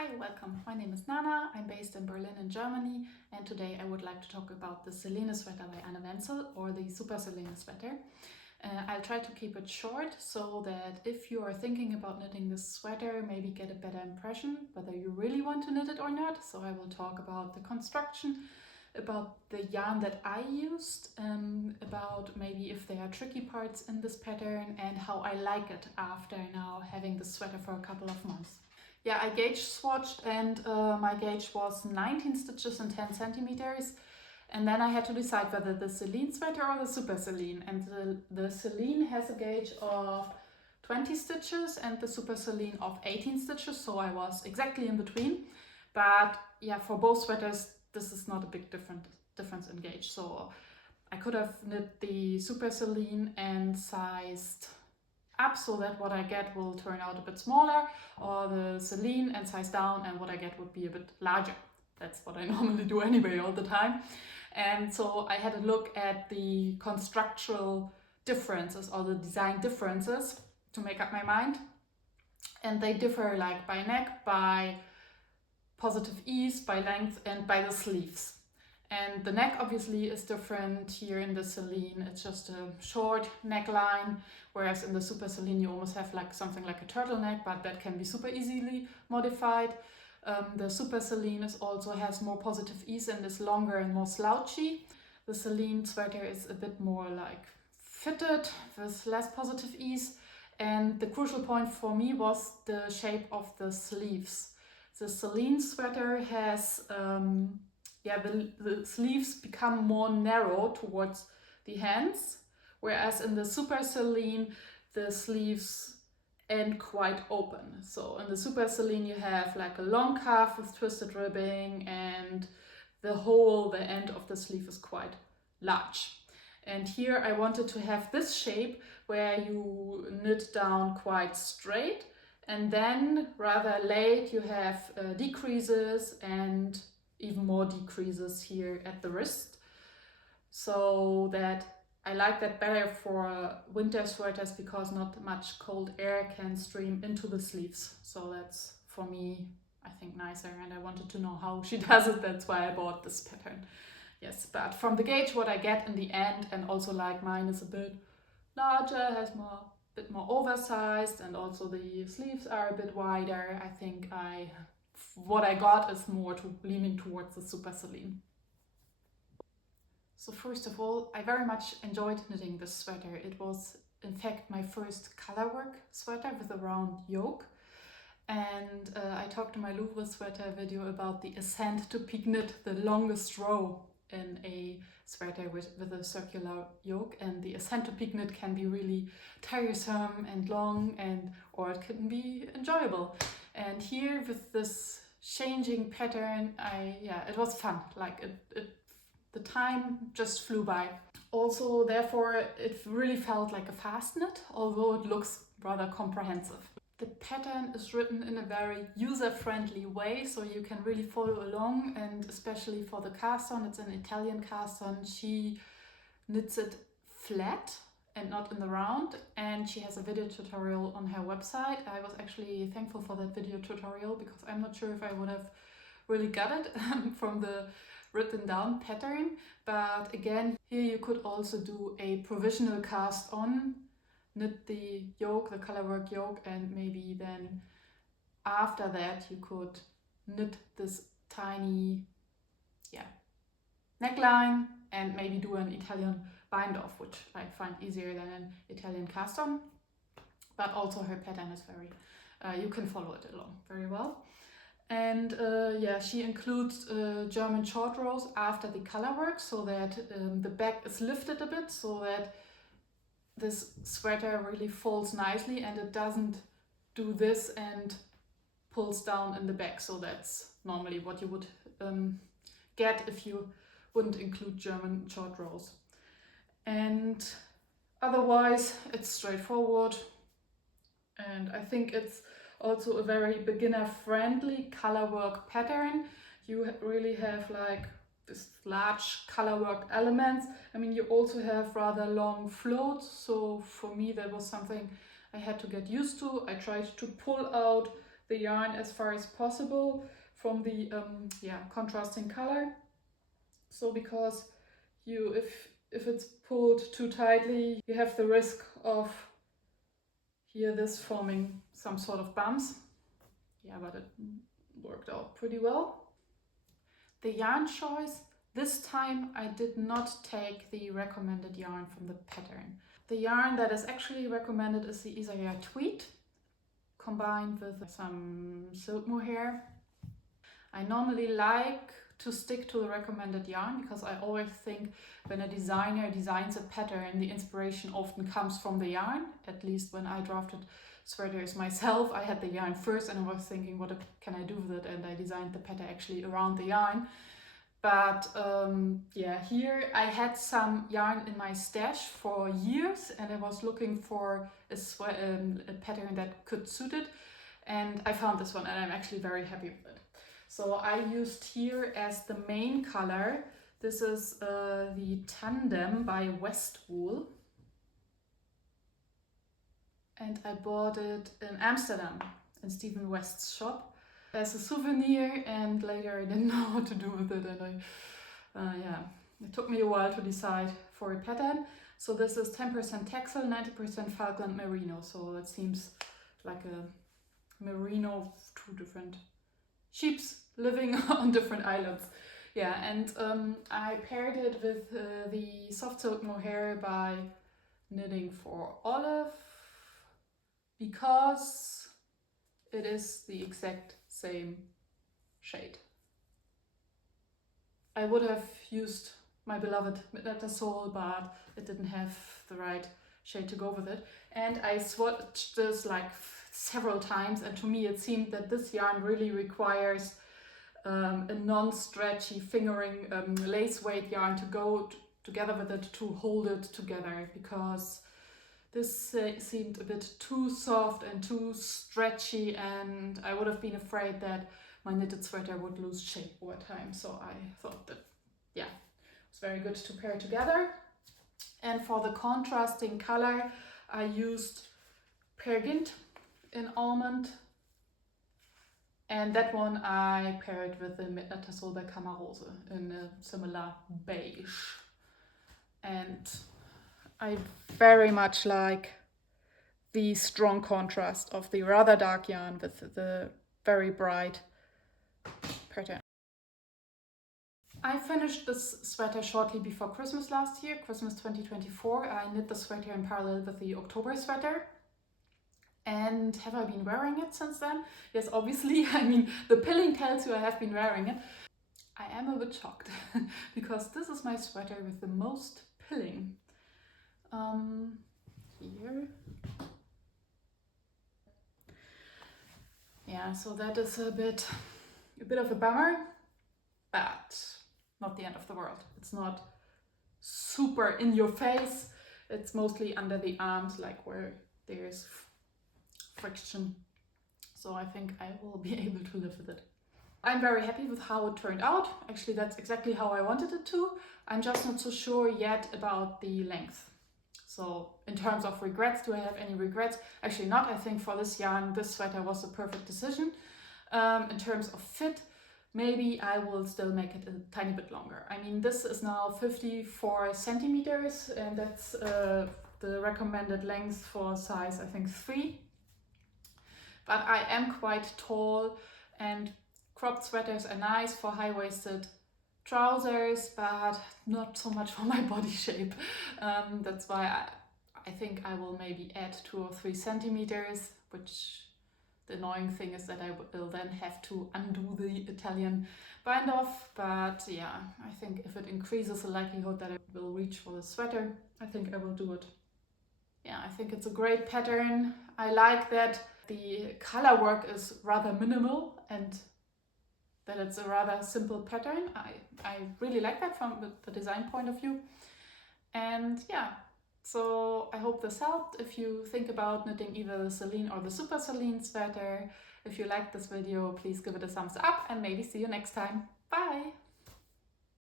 Hi, welcome. My name is Nana. I'm based in Berlin in Germany, and today I would like to talk about the Selene Sweater by Anne Ventzel, or the Super Selene Sweater. I'll try to keep it short so that if you are thinking about knitting this sweater, maybe get a better impression whether you really want to knit it or not. So I will talk about the construction, about the yarn that I used, about maybe if there are tricky parts in this pattern, and how I like it after now having this sweater for a couple of months. Yeah, I gauge swatched, and my gauge was 19 stitches and 10 centimeters. And then I had to decide whether the Selene sweater or the Super Selene. And the Selene has a gauge of 20 stitches and the Super Selene of 18 stitches. So I was exactly in between. But yeah, for both sweaters, this is not a big difference in gauge. So I could have knit the Super Selene and sized up so that what I get will turn out a bit smaller, or the Selene and size down and what I get would be a bit larger. That's what I normally do anyway all the time. And so I had a look at the constructural differences or the design differences to make up my mind. And they differ like by neck, by positive ease, by length, and by the sleeves. And the neck obviously is different here in the Selene. It's just a short neckline, whereas in the Super Selene you almost have like something like a turtleneck, but that can be super easily modified. The Super Selene also has more positive ease and is longer and more slouchy. The Selene sweater is a bit more like fitted with less positive ease. And the crucial point for me was the shape of the sleeves. The Selene sweater has the sleeves become more narrow towards the hands, whereas in the Super Selene the sleeves end quite open. So in the Super Selene you have like a long cuff with twisted ribbing, and the end of the sleeve is quite large. And here I wanted to have this shape where you knit down quite straight, and then rather late you have decreases and even more decreases here at the wrist. So that I like that better for winter sweaters because not much cold air can stream into the sleeves. So that's for me, I think, nicer, and I wanted to know how she does it. That's why I bought this pattern. Yes, but from the gauge what I get in the end, and also like mine is a bit larger, has a bit more oversized, and also the sleeves are a bit wider. I think what I got is more leaning towards the Super Selene. So first of all, I very much enjoyed knitting this sweater. It was in fact my first colorwork sweater with a round yoke. And I talked in my Louvre sweater video about the ascent to peak knit, the longest row in a sweater with a circular yoke. And the ascent to peak knit can be really tiresome and long, or it can be enjoyable. And here with this changing pattern, it was fun. Like the time just flew by. Also, therefore, it really felt like a fast knit, although it looks rather comprehensive. The pattern is written in a very user-friendly way, so you can really follow along, and especially for the cast on, it's an Italian cast on. She knits it flat and not in the round, and she has a video tutorial on her website. I was actually thankful for that video tutorial because I'm not sure if I would have really got it from the written down pattern. But again, here you could also do a provisional cast on, knit the yoke, the colorwork yoke, and maybe then after that you could knit this tiny neckline and maybe do an Italian bind off, which I find easier than an Italian cast on. But also her pattern is very, you can follow it along very well. And she includes German short rows after the colorwork, so that the back is lifted a bit, so that this sweater really folds nicely and it doesn't do this and pulls down in the back. So that's normally what you would get if you wouldn't include German short rows. And otherwise it's straightforward, and I think it's also a very beginner-friendly colorwork pattern. You really have like this large colorwork elements. I mean, you also have rather long floats, so for me that was something I had to get used to. I tried to pull out the yarn as far as possible from the contrasting color. So because if it's pulled too tightly, you have the risk of here this forming some sort of bumps. Yeah, but it worked out pretty well. The yarn choice, this time I did not take the recommended yarn from the pattern. The yarn that is actually recommended is the Isaiah Tweed, combined with some silk mohair. I normally like to stick to the recommended yarn because I always think when a designer designs a pattern, the inspiration often comes from the yarn. At least when I drafted sweaters myself, I had the yarn first and I was thinking, what can I do with it? And I designed the pattern actually around the yarn. But yeah, here I had some yarn in my stash for years and I was looking for a pattern that could suit it. And I found this one and I'm actually very happy with it. So I used here as the main color, this is the Tandem by Westwool. And I bought it in Amsterdam, in Stephen West's shop, as a souvenir, and later I didn't know what to do with it, and it took me a while to decide for a pattern. So this is 10% Texel, 90% Falkland Merino, so it seems like a merino of two different sheeps living on different islands. Yeah, and I paired it with the soft silk mohair by Knitting for Olive, because it is the exact same shade. I would have used my beloved Midnight Soul, but it didn't have the right shade to go with it. And I swatched this like several times, and to me it seemed that this yarn really requires a non-stretchy fingering lace weight yarn to go together with it to hold it together, because this seemed a bit too soft and too stretchy, and I would have been afraid that my knitted sweater would lose shape over time. So I thought that, yeah, it was very good to pair together. And for the contrasting color, I used Pear Gynt in Almond. And that one I paired with the Midnight Soul by Kamarose in a similar beige. And I very much like the strong contrast of the rather dark yarn with the very bright pattern. I finished this sweater shortly before Christmas last year, Christmas 2024. I knit the sweater in parallel with the October sweater. And have I been wearing it since then? Yes, obviously. I mean, the pilling tells you I have been wearing it. I am a bit shocked because this is my sweater with the most pilling. Here. Yeah, so that is a bit of a bummer, but not the end of the world. It's not super in your face. It's mostly under the arms, like where there's friction. So I think I will be able to live with it. I'm very happy with how it turned out. Actually, that's exactly how I wanted it to. I'm just not so sure yet about the length. So in terms of regrets, do I have any regrets? Actually not. I think for this yarn, this sweater was the perfect decision. In terms of fit, maybe I will still make it a tiny bit longer. I mean, this is now 54 centimeters, and that's the recommended length for size, I think, 3. But I am quite tall, and cropped sweaters are nice for high-waisted trousers, but not so much for my body shape. That's why I think I will maybe add 2 or 3 centimeters, which the annoying thing is that I will then have to undo the Italian bind off. But yeah, I think if it increases the likelihood that I will reach for the sweater, I think I will do it. Yeah, I think it's a great pattern. I like that the color work is rather minimal and that it's a rather simple pattern. I really like that from the design point of view. And yeah, so I hope this helped. If you think about knitting either the Selene or the Super Selene sweater, if you liked this video, please give it a thumbs up and maybe see you next time. Bye!